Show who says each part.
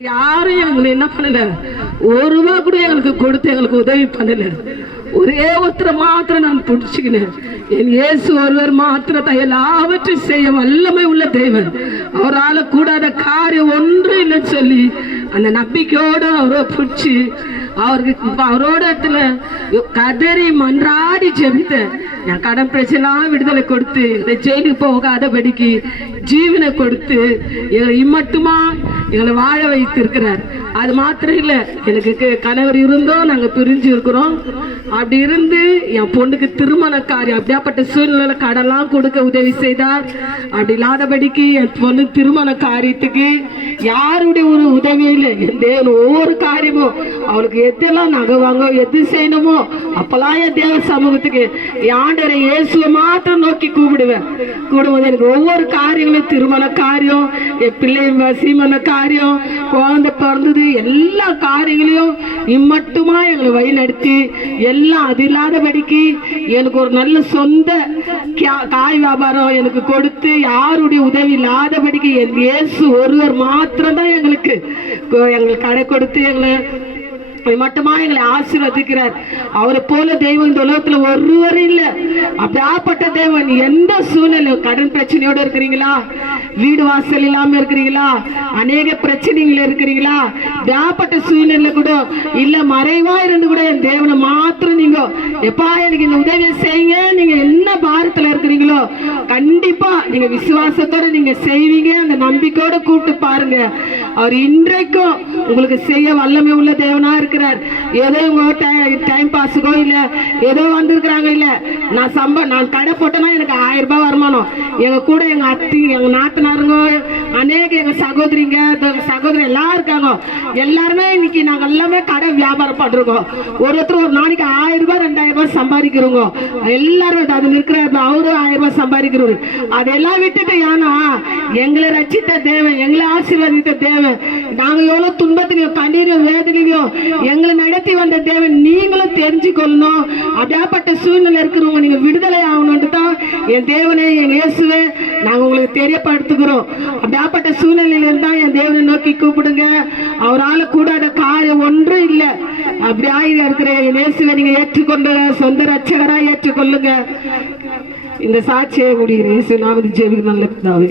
Speaker 1: யாரும் எங்களுக்கு என்ன பண்ணல? ஒரு ரூபா கூட எங்களுக்கு கொடுத்து எங்களுக்கு உதவி பண்ணல. ஒரே ஒருத்தரை மாத்திரம் நான் பிடிச்சிக்கினேன். என் இயேசு ஒருவர் மாத்திரத்தை எல்லாவற்றையும் செய்ய வல்லமை உள்ள தெய்வன் அவரால் கூடாத காரியம் ஒன்றும் இல்லைன்னு சொல்லி அந்த நம்பிக்கையோடு அவரை பிடிச்சி அவருக்கு இப்ப அவரோட இடத்துல கதறி மன்றாடி ஜெபித்தேன். என் கடன் பிரச்சனைலாம் விடுதலை கொடுத்து இந்த ஜெயிலுக்கு போகாதபடிக்கு ஜீவனை கொடுத்து எங்களை இம்மட்டுமா எங்களை வாழ வைத்திருக்கிறார். அது மாத்திரம் இல்லை. எனக்கு கணவர் இருந்தோம் நாங்கள் பிரிஞ்சு இருக்கிறோம். அப்படி இருந்து என் பொண்ணுக்கு திருமண காரியம் அப்படியாப்பட்ட சூழ்நிலை கடன்லாம் கொடுக்க உதவி செய்தார். அப்படி இல்லாதபடிக்கு என் பொண்ணு திருமண காரியத்துக்கு யாருடைய ஒரு உதவியும் இல்லை. என் தேவன் ஒவ்வொரு காரியமும். அவளுக்கு எதெல்லாம் நகை வாங்க எது செய்யணுமோ அப்பெல்லாம் என் தேவ சமூகத்துக்கு யாண்டரை ஆண்டரை இயேசுவை மாத்திரம் நோக்கி கூப்பிடுவேன். கூடும்போது எனக்கு ஒவ்வொரு காரியங்களும் திருமண காரியம் என் பிள்ளை வ- சீமன காரியம் குழந்தை பிறந்தது எல்லா காரியங்களையும் இம்மட்டுமா எங்களை வழிநடத்தி எல்லாம் அது இல்லாதபடிக்கு எனக்கு ஒரு நல்ல சொந்த காய் வியாபாரம் எனக்கு கொடுத்து யாருடைய உதவி இல்லாதபடிக்கு என் இயேசு ஒருவர் மாத்திரம்தான் எங்களுக்கு எங்களுக்கு கடை கொடுத்து எங்களை மட்டுமா எங்களை ஆசீர்வதிக்கிறார். அவரை போல தெய்வம் இந்த உலகத்துல ஒருவரும் இல்லை. அப்படியாப்பட்ட தேவன் எந்த சூழ்நிலை கடன் பிரச்சனையோட இருக்கிறீங்களா? வீடு வாசல் இல்லாம இருக்கிறீங்களா? அநேக பிரச்சனைகள் இருக்கிறீங்களா? அப்படியாப்பட்ட சூழ்நிலை கூட இல்ல மறைவா இருந்து கூட என் தேவனை மாத்திரம் நீங்க எப்பா எனக்கு இந்த உதவியை செய்யுங்க. நீங்க என்ன பாரத்துல இருக்கிறீங்களோ கண்டிப்பா நீங்க விசுவாசத்தோட நீங்க செய்வீங்க. அந்த நம்பிக்கையோடு கூப்பிட்டு பாருங்க. அவர் இன்றைக்கும் உங்களுக்கு செய்ய வல்லமை உள்ள தேவனா இருக்கிறார். ஏதோ உங்க டைம் பாஸுக்கோ இல்ல ஏதோ வந்திருக்கிறாங்க இல்ல நான் சம்ப நான் கடை போட்டேன்னா எனக்கு ஆயிரம் ரூபாய் வருமானம். எங்க கூட எங்க அத்தி எங்க நாத்தனாருங்க அநேக எங்க சகோதரிங்க இந்த சகோதரி எல்லாம் இருக்காங்க. எல்லாருமே இன்னைக்கு நாங்க எல்லாமே கடை வியாபாரம் பண்றோம். ஒருத்தர் ஒரு நாளைக்கு ஆயிரம் ரூபாய் ரெண்டாயிரம் ரூபாய் சம்பாதிக்கிறோங்க. எல்லாரும் அது இருக்கிற அவரும் ஆயிரம் ரூபாய் சம்பாதிக்கிறவரு. அதெல்லாம் விட்டுட்டு ஏன்னா எங்களை ரச்சித்த தேவன் எங்களை ஆசீர்வதித்த தேவன். நாங்க எவ்வளவு துன்பத்திலையும் கண்ணீரையும் வேதனையிலையும் எங்களை நடத்தி வந்த தேவன். நீங்க தெரிஞ்சுக்கொள்ளணும். அப்படியாப்பட்ட சூழ்நிலை இருக்கிறவங்க நீங்க விடுதலை ஆகணுன்ட்டு தான் என் தேவனே என் இயேசுவே நாங்கள் உங்களுக்கு தெரியப்படுத்துகிறோம். அப்படியாப்பட்ட சூழ்நிலையிலிருந்து தான் என் தேவனை நோக்கி கூப்பிடுங்க. அவரால் கூடாத காரியம் ஒன்றும் இல்லை. அப்படியா இருக்கிற என் இயேசுவை நீங்க ஏற்றுக்கொண்டு சொந்த ரட்சகராக ஏற்றுக்கொள்ளுங்க. இந்த சாட்சியை முடிகிறேன் இயேசு நாமதி ஜெபிக்கு நல்ல பிதாவே.